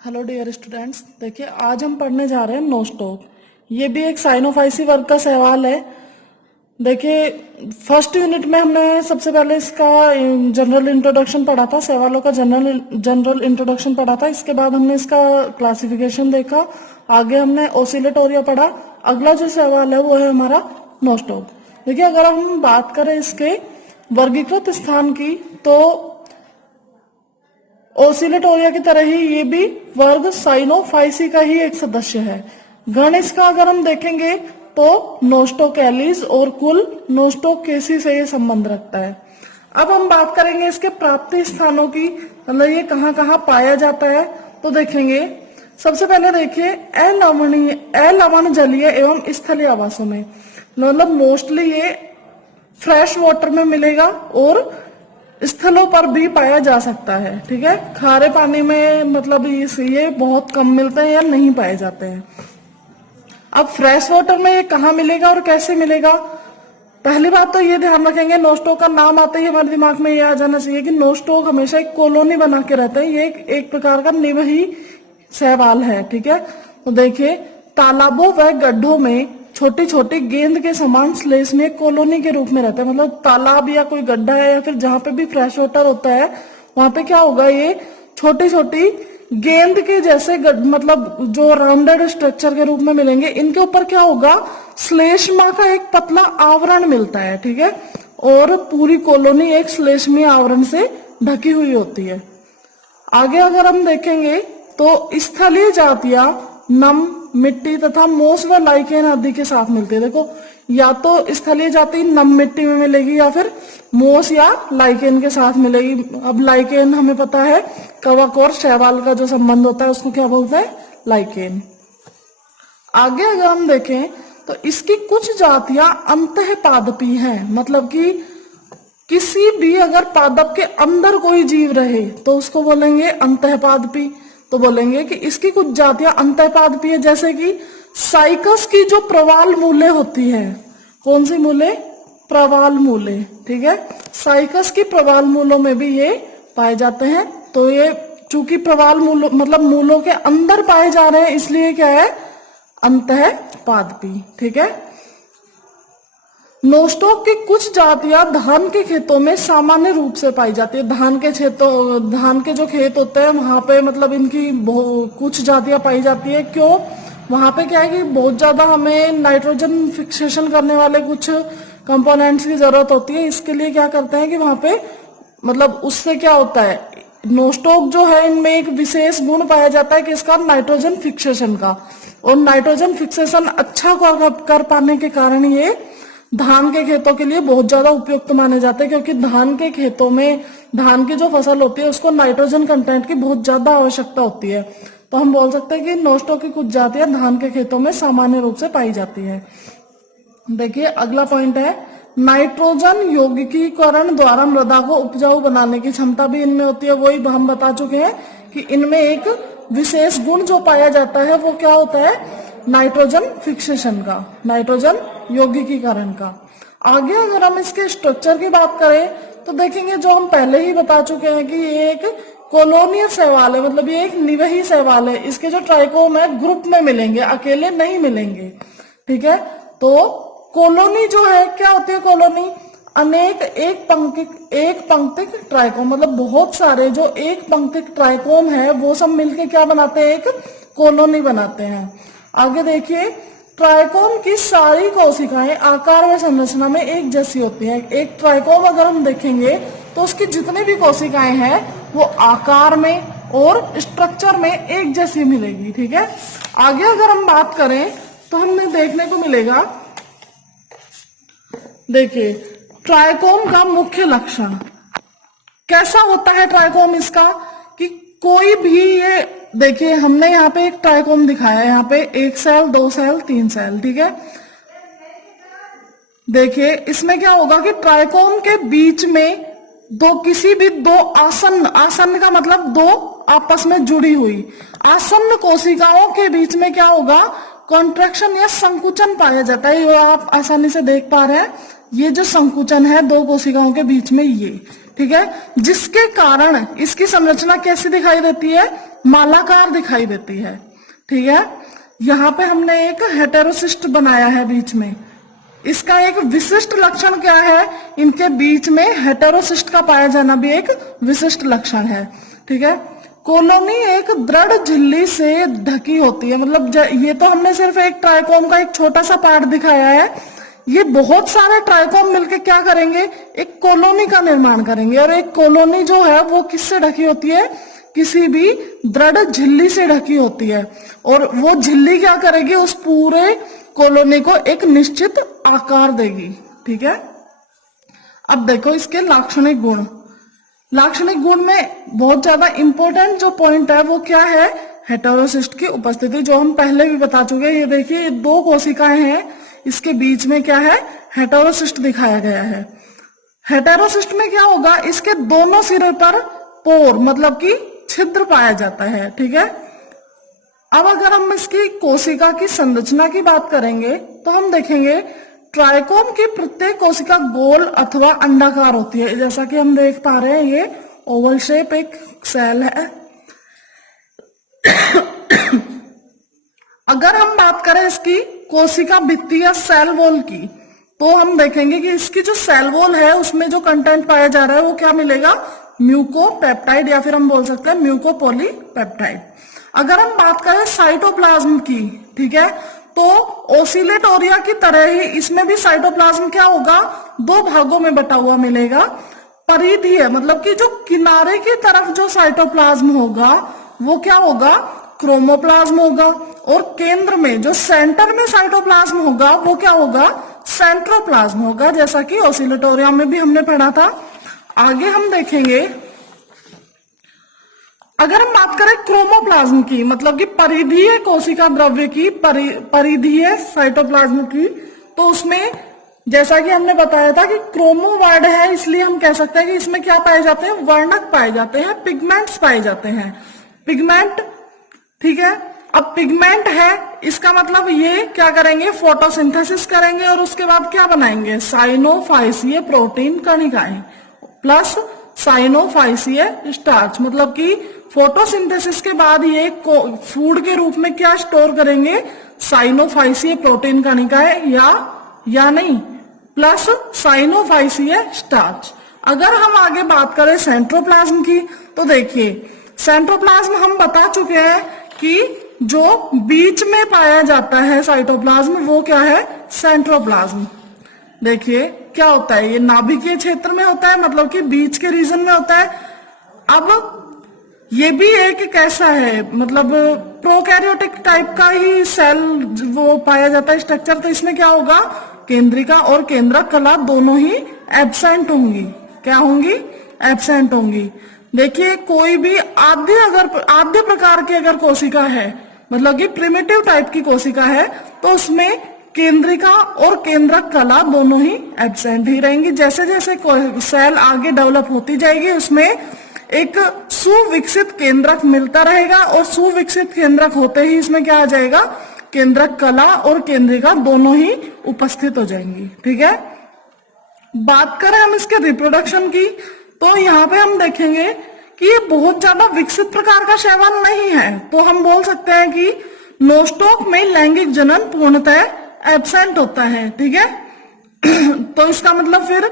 Hello dear students, देखिए आज हम पढ़ने जा रहे हैं नोस्टॉक। ये भी एक साइनोफाइसी वर्ग का सवाल है। देखिए फर्स्ट यूनिट में हमने सबसे पहले इसका जनरल इंट्रोडक्शन पढ़ा था, सवालों का जनरल इंट्रोडक्शन पढ़ा था। इसके बाद हमने इसका क्लासिफिकेशन देखा, आगे हमने ओसिलेटोरिया पढ़ा। अगला जो सवाल है वो है हमारा नोस्टॉक। देखिए अगर हम बात करें इसके वर्गीकृत स्थान की, तो ओसिलेटोरिया की तरह ही ये भी वर्ग साइनोफाइसी का ही एक सदस्य है। गण इसका अगर हम देखेंगे तो नोस्टोकैलीज और कुल नोस्टोकेसी से ये संबंध रखता है। अब हम बात करेंगे इसके प्राप्ति स्थानों की, मतलब ये कहाँ कहाँ पाया जाता है। तो देखेंगे सबसे पहले देखिए अलवण जलीय एवं स्थलीय आवासों में, मतलब मोस्टली ये फ्रेश वाटर में मिलेगा और स्थलों पर भी पाया जा सकता है। ठीक है, खारे पानी में मतलब ये बहुत कम मिलते हैं या नहीं पाए जाते हैं। अब फ्रेश वाटर में ये कहाँ मिलेगा और कैसे मिलेगा। पहली बात तो ये ध्यान रखेंगे, नोस्टॉक का नाम आते ही हमारे दिमाग में ये आ जाना चाहिए कि नोस्टॉक हमेशा एक कॉलोनी बना के रहते हैं। ये एक प्रकार का निवही शैवाल है। ठीक है, तो देखिए तालाबों व गड्ढों में छोटी छोटी गेंद के समान स्लेश में कॉलोनी के रूप में रहता है। मतलब तालाब या कोई गड्ढा है या फिर जहां पे भी फ्रेश वाटर होता है वहां पे क्या होगा, ये छोटी छोटी गेंद के जैसे मतलब जो राउंडेड स्ट्रक्चर के रूप में मिलेंगे। इनके ऊपर क्या होगा, श्लेष्मा का एक पतला आवरण मिलता है। ठीक है, और पूरी कॉलोनी एक श्लेष्मीय आवरण से ढकी हुई होती है। आगे अगर हम देखेंगे तो स्थलीय जातियां नम मिट्टी तथा मोस व लाइकेन आदि के साथ मिलती है। देखो या तो स्थलीय जाति नम मिट्टी में मिलेगी या फिर मोस या लाइकेन के साथ मिलेगी। अब लाइकेन हमें पता है कवक और शैवाल का जो संबंध होता है उसको क्या बोलते हैं, लाइकेन। आगे अगर हम देखें तो इसकी कुछ जातियां अंतःपादपी हैं, मतलब कि किसी भी अगर पादप के अंदर कोई जीव रहे तो उसको बोलेंगे अंतःपादपी। तो बोलेंगे कि इसकी कुछ जातियां अंतःपादपी है, जैसे कि साइकस की जो प्रवाल मूले होती है। कौन सी मूले, प्रवाल मूले। ठीक है, साइकस की प्रवाल मूलों में भी ये पाए जाते हैं। तो ये चूंकि प्रवाल मूलों मतलब मूलों के अंदर पाए जा रहे हैं इसलिए क्या है, अंतःपादपी। ठीक है, नोस्टॉक की कुछ जातियां धान के खेतों में सामान्य रूप से पाई जाती है। धान के जो खेत होते हैं वहां पे मतलब इनकी कुछ जातियां पाई जाती है। क्यों, वहां पे क्या है कि बहुत ज्यादा हमें नाइट्रोजन फिक्सेशन करने वाले कुछ कंपोनेंट्स की जरूरत होती है। इसके लिए क्या करते हैं कि वहां पे मतलब उससे क्या होता है, नोस्टॉक जो है इनमें एक विशेष गुण पाया जाता है कि इसका नाइट्रोजन फिक्सेशन का, और नाइट्रोजन फिक्सेशन अच्छा कर पाने के कारण ये धान के खेतों के लिए बहुत ज्यादा उपयुक्त माने जाते हैं। क्योंकि धान के खेतों में धान की जो फसल होती है उसको नाइट्रोजन कंटेंट की बहुत ज्यादा आवश्यकता होती है। तो हम बोल सकते हैं कि नोस्टॉक की कुछ जातियां धान के खेतों में सामान्य रूप से पाई जाती है। देखिए अगला पॉइंट है, नाइट्रोजन यौगिकीकरण द्वारा मृदा को उपजाऊ बनाने की क्षमता भी इनमें होती है। वही हम बता चुके हैं कि इनमें एक विशेष गुण जो पाया जाता है वो क्या होता है, नाइट्रोजन फिक्सेशन का, नाइट्रोजन यौगिकीकरण का। आगे अगर हम इसके स्ट्रक्चर की बात करें तो देखेंगे जो हम पहले ही बता चुके हैं कि ये एक कॉलोनियल शैवाल है, मतलब ये एक निवही शैवाल है। इसके जो ट्राइकोम है ग्रुप में मिलेंगे, अकेले नहीं मिलेंगे। ठीक है, तो कॉलोनी जो है क्या होती है, कॉलोनी अनेक एक पंक्तिक ट्राइकोम, मतलब बहुत सारे जो एक पंक्तिक ट्राइकोम है वो सब मिलके क्या बनाते हैं, एक कॉलोनी बनाते हैं। आगे देखिए ट्राइकोम की सारी कोशिकाएं आकार व संरचना में एक जैसी होती हैं। एक ट्राइकोम अगर हम देखेंगे तो उसकी जितनी भी कोशिकाएं हैं वो आकार में और स्ट्रक्चर में एक जैसी मिलेगी। ठीक है, आगे अगर हम बात करें तो हमें देखने को मिलेगा, देखिए ट्राइकोम का मुख्य लक्षण कैसा होता है। ट्राइकोम इसका कि कोई भी ये देखिए हमने यहाँ पे एक ट्राइकोम दिखाया है, यहाँ पे 1 सेल 2 सेल 3 सेल। ठीक है, देखिए इसमें क्या होगा कि ट्राइकोम के बीच में किसी भी दो आसन्न का मतलब दो आपस में जुड़ी हुई आसन्न कोशिकाओं के बीच में क्या होगा, कॉन्ट्रैक्शन या संकुचन पाया जाता है। ये आप आसानी से देख पा रहे हैं, ये जो संकुचन है दो कोशिकाओं के बीच में ये। ठीक है, जिसके कारण इसकी संरचना कैसी दिखाई देती है, मालाकार दिखाई देती है। ठीक है, यहाँ पे हमने एक हेटेरोसिस्ट बनाया है बीच में। इसका एक विशिष्ट लक्षण क्या है, इनके बीच में हेटेरोसिस्ट का पाया जाना भी एक विशिष्ट लक्षण है। ठीक है, कॉलोनी एक दृढ़ झिल्ली से ढकी होती है। मतलब ये तो हमने सिर्फ एक ट्राइकोम का एक छोटा सा पार्ट दिखाया है, ये बहुत सारे ट्राइकोम मिलके क्या करेंगे, एक कॉलोनी का निर्माण करेंगे। और एक कॉलोनी जो है वो किससे ढकी होती है, किसी भी दृढ़ झिल्ली से ढकी होती है। और वो झिल्ली क्या करेगी, उस पूरे कॉलोनी को एक निश्चित आकार देगी। ठीक है, अब देखो इसके लाक्षणिक गुण। लाक्षणिक गुण में बहुत ज्यादा इंपॉर्टेंट जो पॉइंट है वो क्या है, हेटेरोसिस्ट की उपस्थिति, जो हम पहले भी बता चुके हैं। ये देखिए, ये 2 कोशिकाएं हैं, इसके बीच में क्या है, हेटेरोसिस्ट दिखाया गया है। हेटेरोसिस्ट में क्या होगा, इसके दोनों सिरे पर पोर मतलब कि छिद्र पाया जाता है। ठीक है, अब अगर हम इसकी कोशिका की संरचना की बात करेंगे तो हम देखेंगे ट्राइकोम की प्रत्येक कोशिका गोल अथवा अंडाकार होती है। जैसा कि हम देख पा रहे हैं, ये ओवल शेप एक सेल है। अगर हम बात करें इसकी कोशिका भित्ति या सेल वॉल की, तो हम देखेंगे कि इसकी जो सेल वॉल है उसमें जो कंटेंट पाया जा रहा है वो क्या मिलेगा, म्यूकोपेप्टाइड, या फिर हम बोल सकते हैं म्यूकोपॉलीपेप्टाइड। अगर हम बात करें साइटोप्लाज्म की, ठीक है, तो ओसिलेटोरिया की तरह ही इसमें भी साइटोप्लाज्म क्या होगा, 2 भागों में बटा हुआ मिलेगा। परिधीय मतलब कि जो किनारे की तरफ जो साइटोप्लाज्म होगा वो क्या होगा, क्रोमोप्लाज्म होगा। और केंद्र में जो सेंटर में साइटोप्लाज्म होगा वो क्या होगा, सेंट्रोप्लाज्म होगा, जैसा कि ओसिलेटोरिया में भी हमने पढ़ा था। आगे हम देखेंगे, अगर हम बात करें क्रोमोप्लाज्म की, मतलब कि परिधीय कोशिका द्रव्य की, परिधीय साइटोप्लाज्म की, तो उसमें जैसा कि हमने बताया था कि क्रोमो वर्ड है, इसलिए हम कह सकते हैं कि इसमें क्या पाए जाते हैं, वर्णक पाए जाते हैं, पिगमेंट्स पाए जाते हैं, पिगमेंट। ठीक है, अब पिगमेंट है, इसका मतलब ये क्या करेंगे, फोटोसिंथेसिस करेंगे और उसके बाद क्या बनाएंगे, साइनोफाइसीय प्रोटीन कणिकाएं प्लस साइनोफाइसीय स्टार्च। मतलब कि फोटोसिंथेसिस के बाद ये फूड के रूप में क्या स्टोर करेंगे, साइनोफाइसीय प्रोटीन कणिकाएं या नहीं, प्लस साइनोफाइसीय स्टार्च। अगर हम आगे बात करें सेंट्रोप्लाज्म की, तो देखिए सेंट्रोप्लाज्म हम बता चुके हैं कि जो बीच में पाया जाता है साइटोप्लाज्म वो क्या है, सेंट्रोप्लाज्म। देखिए क्या होता है, ये नाभिकीय क्षेत्र में होता है, मतलब कि बीच के रीजन में होता है। अब ये भी एक कैसा है, मतलब प्रोकैरियोटिक टाइप का ही सेल वो पाया जाता है स्ट्रक्चर। तो इसमें क्या होगा, केंद्रिका और केंद्रक कला दोनों ही एब्सेंट होंगी। क्या होंगी, एब्सेंट होंगी। देखिए कोई भी आद्य प्रकार की अगर कोशिका है, मतलब कि प्रिमिटिव टाइप की कोशिका है, तो उसमें केंद्रिका और केंद्रक कला दोनों ही एब्सेंट ही रहेंगी। जैसे जैसे सेल आगे डेवलप होती जाएगी उसमें एक सुविकसित केंद्रक मिलता रहेगा, और सुविकसित केंद्रक होते ही इसमें क्या आ जाएगा, केंद्रक कला और केंद्रिका दोनों ही उपस्थित हो जाएंगी। ठीक है, बात करें हम इसके रिप्रोडक्शन की, तो यहाँ पे हम देखेंगे कि ये बहुत ज्यादा विकसित प्रकार का शैवाल नहीं है। तो हम बोल सकते हैं कि नोस्टॉक में लैंगिक जनन पूर्णतः एब्सेंट होता है। ठीक है, तो इसका मतलब फिर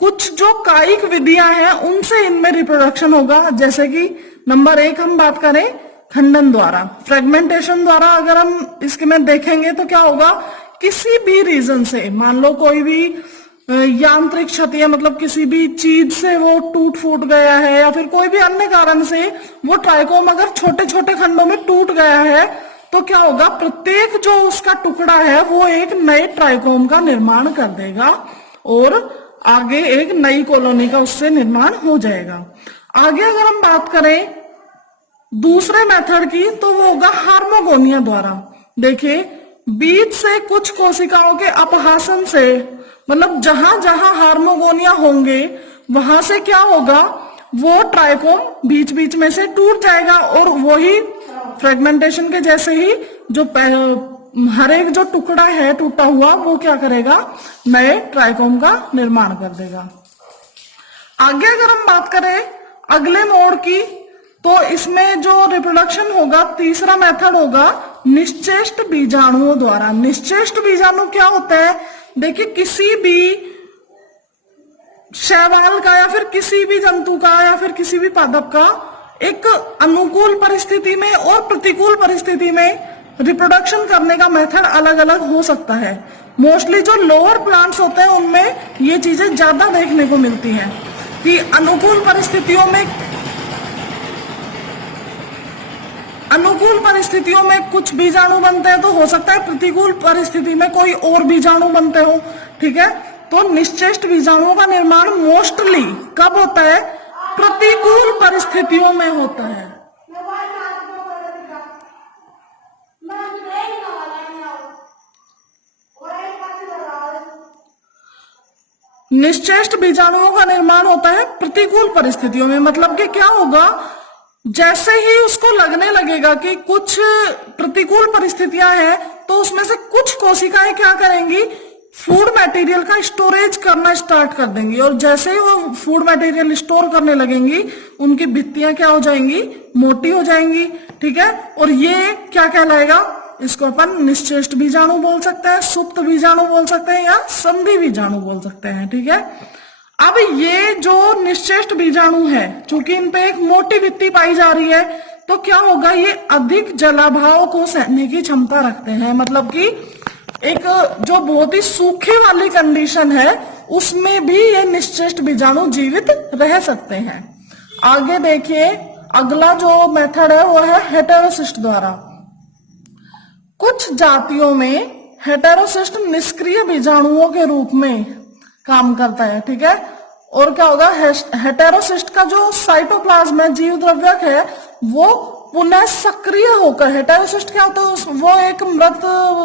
कुछ जो कायिक विधियां हैं उनसे इनमें रिप्रोडक्शन होगा। जैसे कि नंबर 1 हम बात करें खंडन द्वारा, फ्रेगमेंटेशन द्वारा। अगर हम इसके में देखेंगे तो क्या होगा, किसी भी रीजन से, मान लो कोई भी यांत्रिक क्षति है, मतलब किसी भी चीज से वो टूट फूट गया है, या फिर कोई भी अन्य कारण से वो ट्राइकोम अगर छोटे छोटे खंडों में टूट गया है, तो क्या होगा, प्रत्येक जो उसका टुकड़ा है वो एक नए ट्राइकोम का निर्माण कर देगा और आगे एक नई कॉलोनी का उससे निर्माण हो जाएगा। आगे अगर हम बात करें दूसरे मेथड की, तो वो होगा हार्मोगोनिया द्वारा। देखिए बीज से कुछ कोशिकाओं के अपहासन से, मतलब जहां जहां हार्मोगोनिया होंगे वहां से क्या होगा, वो ट्राइकोम बीच बीच में से टूट जाएगा, और वही फ्रेगमेंटेशन के जैसे ही जो हर एक जो टुकड़ा है टूटा हुआ वो क्या करेगा, नए ट्राइकोम का निर्माण कर देगा। आगे अगर हम बात करें अगले मोड की, तो इसमें जो रिप्रोडक्शन होगा, तीसरा मेथड होगा निश्चेष्ट बीजाणुओं द्वारा। निश्चेष्ट बीजाणु क्या होता है? देखिए, किसी भी शैवाल का या फिर किसी भी जंतु का या फिर किसी भी पादप का एक अनुकूल परिस्थिति में और प्रतिकूल परिस्थिति में रिप्रोडक्शन करने का मेथड अलग अलग हो सकता है। मोस्टली जो लोअर प्लांट्स होते हैं उनमें ये चीजें ज्यादा देखने को मिलती हैं कि अनुकूल परिस्थितियों में कुछ बीजाणु बनते हैं, तो हो सकता है प्रतिकूल परिस्थिति में कोई और बीजाणु बनते हो। ठीक है, तो निश्चेष्ट बीजाणुओं का निर्माण मोस्टली कब होता है? प्रतिकूल परिस्थितियों में होता है। निश्चेष्ट बीजाणुओं का निर्माण होता है प्रतिकूल परिस्थितियों में। मतलब कि क्या होगा, जैसे ही उसको लगने लगेगा कि कुछ प्रतिकूल परिस्थितियां हैं, तो उसमें से कुछ कोशिकाएं क्या करेंगी, फूड मटेरियल का स्टोरेज करना स्टार्ट कर देंगी। और जैसे ही वो फूड मटेरियल स्टोर करने लगेंगी, उनकी भित्तियां क्या हो जाएंगी, मोटी हो जाएंगी। ठीक है, और ये क्या कहलाएगा, इसको अपन निश्चेष्ट बीजाणु बोल सकते हैं, सुप्त बीजाणु बोल सकते हैं, या संधि बीजाणु बोल सकते हैं। ठीक है, अब ये जो निश्चेष्ट बीजाणु है, चूंकि इन पे एक मोटी भित्ति पाई जा रही है, तो क्या होगा, ये अधिक जलाभाव को सहने की क्षमता रखते हैं। मतलब कि एक जो बहुत ही सूखे वाली कंडीशन है, उसमें भी ये निश्चेष्ट बीजाणु जीवित रह सकते हैं। आगे देखिए, अगला जो मेथड है वो है हेटेरोसिस्ट द्वारा। कुछ जातियों में हेटेरोसिस्ट निष्क्रिय बीजाणुओं के रूप में काम करता है। ठीक है, और क्या होगा, हेटेरोसिस्ट का जो साइटोप्लाज्म है, जीव द्रव्यक है, वो पुनः सक्रिय होकर, हेटेरोसिस्ट क्या होता है, वो एक मृत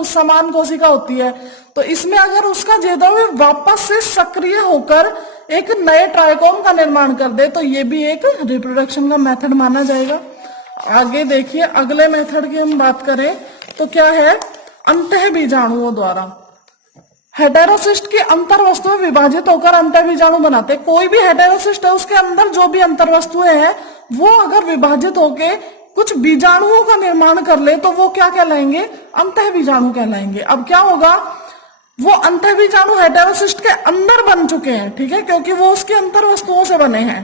समान कोशिका होती है, तो इसमें अगर उसका जीवद्रव्य वापस से सक्रिय होकर एक नए ट्राइकोम का निर्माण कर दे, तो ये भी एक रिप्रोडक्शन का मेथड माना जाएगा। आगे देखिए, अगले मेथड की हम बात करें तो क्या है, अंतः बीजाणुओं द्वारा। हेटेरोसिस्ट की अंतर वस्तुएं विभाजित होकर अंतः बीजाणु बनाते। कोई भी हेटेरोसिस्ट है, उसके अंदर जो भी अंतर वस्तुएं हैं, वो अगर विभाजित होके कुछ बीजाणुओं का निर्माण कर ले, तो वो क्या कहलाएंगे, अंतः बीजाणु कहलाएंगे। अब क्या होगा, वो अंतः बीजाणु हेटेरोसिस्ट के अंदर बन चुके हैं। ठीक है, क्योंकि वो उसकी अंतर वस्तुओं से बने हैं।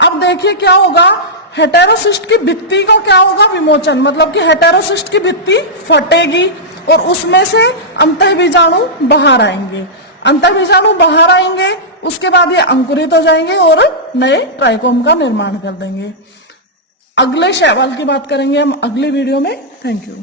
अब देखिए क्या होगा, हेटेरोसिस्ट की भित्ति का क्या होगा, विमोचन। मतलब कि हेटेरोसिस्ट की भित्ति फटेगी और उसमें से अंतः बीजाणु बाहर आएंगे। अंतः बीजाणु बाहर आएंगे, उसके बाद ये अंकुरित हो जाएंगे और नए ट्राइकोम का निर्माण कर देंगे। अगले शैवाल की बात करेंगे हम अगली वीडियो में। Thank you.